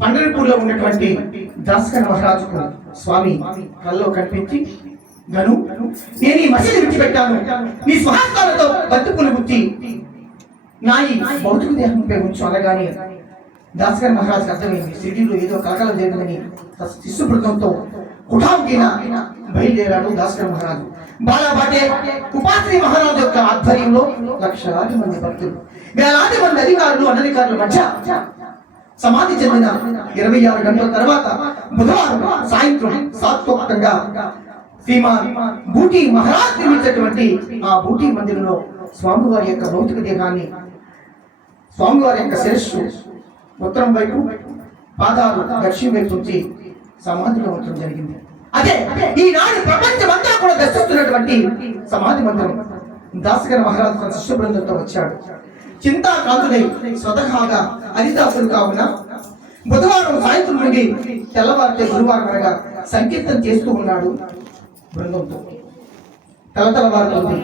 పండరపూర్లో ఉన్నటువంటి దాస్కర్ మహారాజుకు స్వామి కల్లో కనిపించి గను నేను ఈ మసీదు విడిచిపెట్టాను. నీ స్వహస్తాలతో బతుకులు గుర్తి నా ఈ భౌతిక దేహంపై ఉంచు అనగానే దాస్కర్ మహారాజు అర్థమైంది. సిటీలో ఏదో కలకలం జరిగిందని శిశు బృందంతో కుఠాంకిన బయలుదేరాడు దాస్కర్ మహారాజు. బాలాబాటే ఉపాశ్రీ మహారాజు యొక్క ఆధ్వర్యంలో లక్షలాది మంది భక్తులు వేలాది మంది అధికారులు అనధికారుల మధ్య సమాధి చెందిన ఇరవై ఆరు గంటల తర్వాత బుధవారం సాయంత్రం సాత్వక్తంగా శ్రీమాన్ బూటీ మహారాజ్ నిర్మించినటువంటి ఆ బూటీ మందిరంలో స్వామివారి యొక్క భౌతిక దేహాన్ని స్వామివారి యొక్క శిరస్సు ఉత్తరం వైపు పాదాలు దక్షిణ వైపు నుంచి సమాధిలో ఉంచడం జరిగింది. అదే ఈనాడు ప్రపంచమంతా కూడా దర్శిస్తున్నటువంటి సమాధి మందిరం దాసగర మహారాజు తన శిష్య బృందంతో వచ్చాడు. చింతాకాంతుడై స్వతహాగా హరిదాసుడు కావున బుధవారం సాయంత్రం నుండి తెల్లవారితే గురువారం అనగా సంకీర్తన చేస్తూ ఉన్నాడు బృందంతో. తలతలవారుతుంది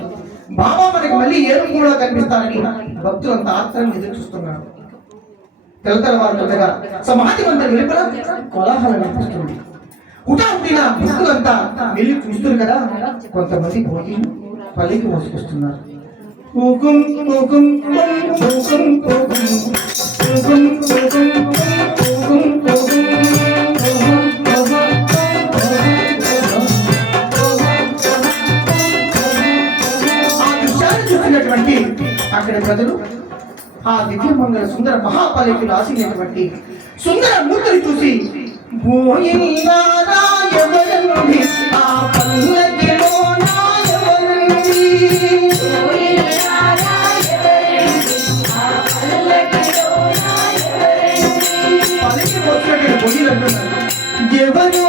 బాబా మనకి మళ్ళీ ఏడు కూడా కనిపిస్తారని భక్తులంతా ఆత్రం ఎదురు చూస్తున్నారు. తెలతలవారుతుండగా సమాధి మంత్రి వెలుపల కోలాహలం అనిపిస్తుంది. హుటాహుటిన భక్తులంతా వెళ్ళి చూస్తున్నారు కదా కొంతమంది భోగి పల్లికి మోసుకొస్తున్నారు. చూసినటువంటి అక్కడ ప్రజలు ఆ దివ్యమంగళ సుందర మహాపాలికలు ఆశించినటువంటి సుందర మూర్తిని చూసి భూమి ఎవరో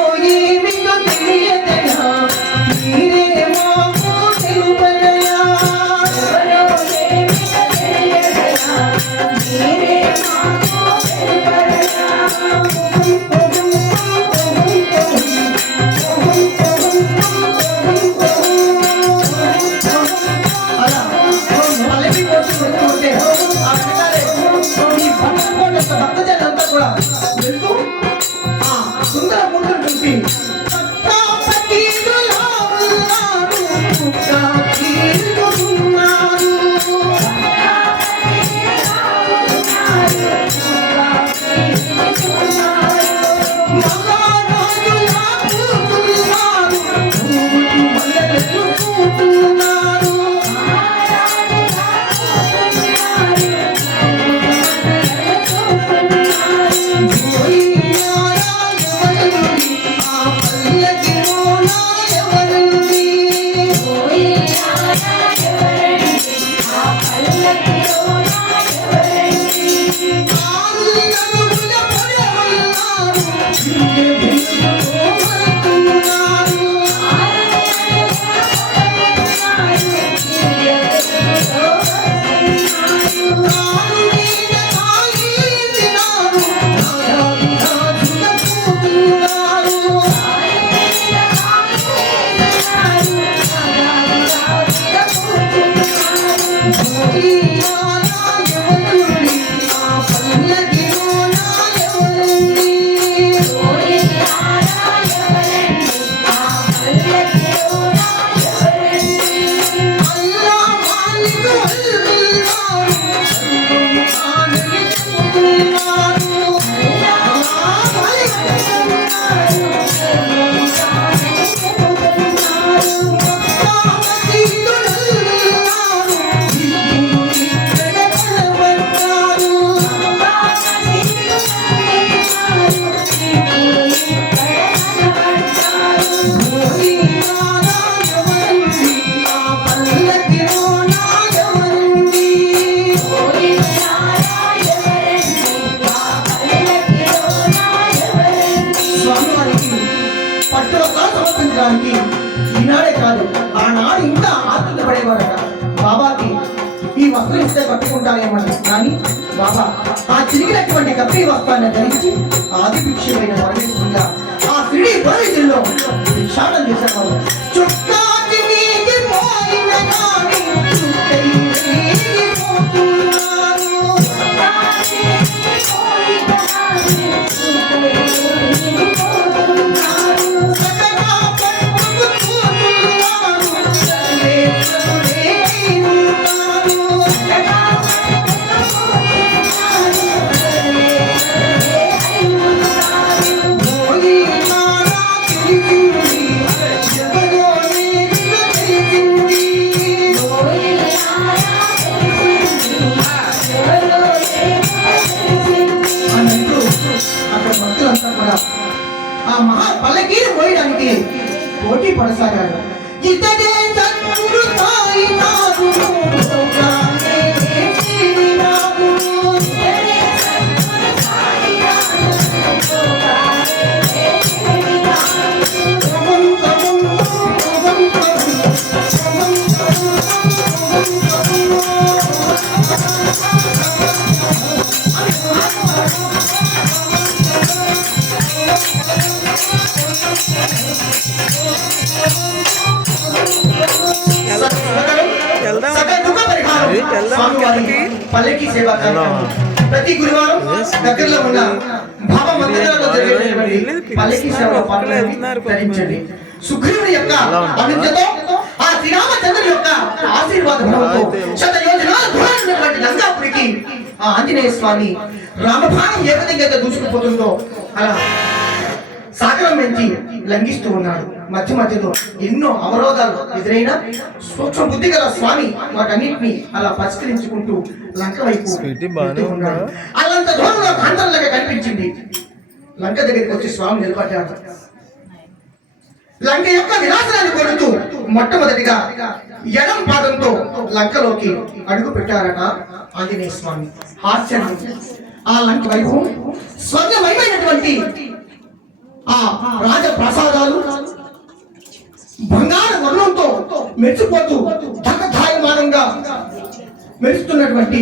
Thank you. పట్టువస్త్రాలు ఈనాడే కాదు ఆనాడు ఇంకా ఆతృత పడేవారట. బాబాకి ఈ వస్త్రం ఇస్తే కట్టుకుంటారేమని కానీ బాబా ఆ చిరిగినటువంటి కప్పి వస్త్రాన్ని ధరించి ఆదిభిక్షమైన పరమేశ్వరుగా ఆ సిడి పురవిధుల్లో భిక్షాటం చేసేవారు. చుక్కా வீர மொழி நமக்கு போட்டி படசாக இருந்தது పల్లకి సేవా. ప్రతి గురువారం దగ్గరలో ఉన్న భావ మందిరాలలో జరిగేటువంటి పల్లకి సేవ ధరించండి. సుగ్రీవుని యొక్క అనుజ్ఞతో ఆ శ్రీరామచంద్రుని యొక్క ఆశీర్వాద బలంతో శత యోజనాల లంకాపురికి ఆ ఆంజనేయ స్వామి రామబాణం ఏ విధంగా దూసుకుపోతుందో అలా సాగరం వెంచి లంఘిస్తూ ఉన్నాడు. మధ్య మధ్యలో ఎన్నో అవరోధాలు ఎదురైనా సూక్ష్మ బుద్ధి గల స్వామి వాటన్నిటిని అలా పరిష్కరించుకుంటూ లంక వైపు ఉన్నాడు. అల్లంత దూరంలో కాంతల్లాగా కనిపించింది. లంక దగ్గరికి వచ్చి స్వామి నిలబడ్డాడు. లంక యొక్క వినాశనాన్ని కోరుతూ మొట్టమొదటిగా ఎడం పాదంతో లంకలోకి అడుగు పెట్టారట ఆంజనేయ స్వామి. ఆశ్చర్యం. ఆ లంక వైభవం స్వర్గమయమైనటువంటి ఆ రాజ ప్రసాదాలు బంగారు వర్ణంతో మెరిసిపోతూ ధగధాయమానంగా మెరుస్తున్నటువంటి